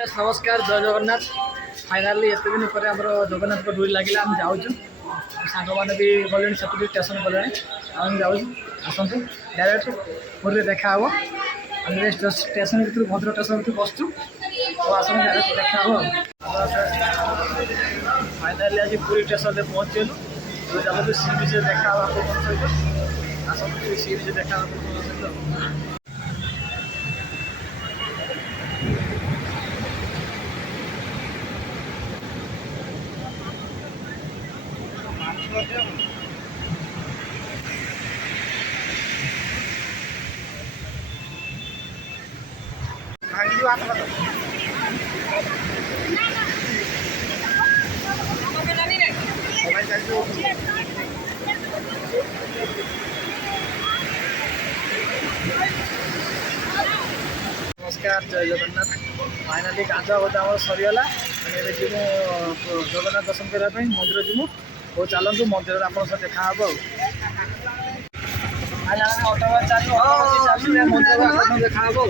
नमस्कार जय जगन्नाथ फाइनाली एत दिन पर आम जगन्नाथ डोरी लगे आम जाऊँ सांग मैंने भी गले स्टेशन गले आम जाऊँ आसतु डायरेक्ट पूरी देखा हम आम स्टेशन भर भद्रक स्टेशन भर बसचु तो आस डायरेक्ट देखा फाइनाली आज पूरी स्टेशन में पहुँचलु तो चलते सी बीच देखा सहित आसतु सी बीच देखा सहित नमस्कार जय जगन्नाथ फाइनाली गांजा बोधा आम सरीगला जी जगन्नाथ दर्शन करने मंदिर जीमु और चलतु मंदिर आप देखा हम ऑटो चलू मंदिर देखा हम देखा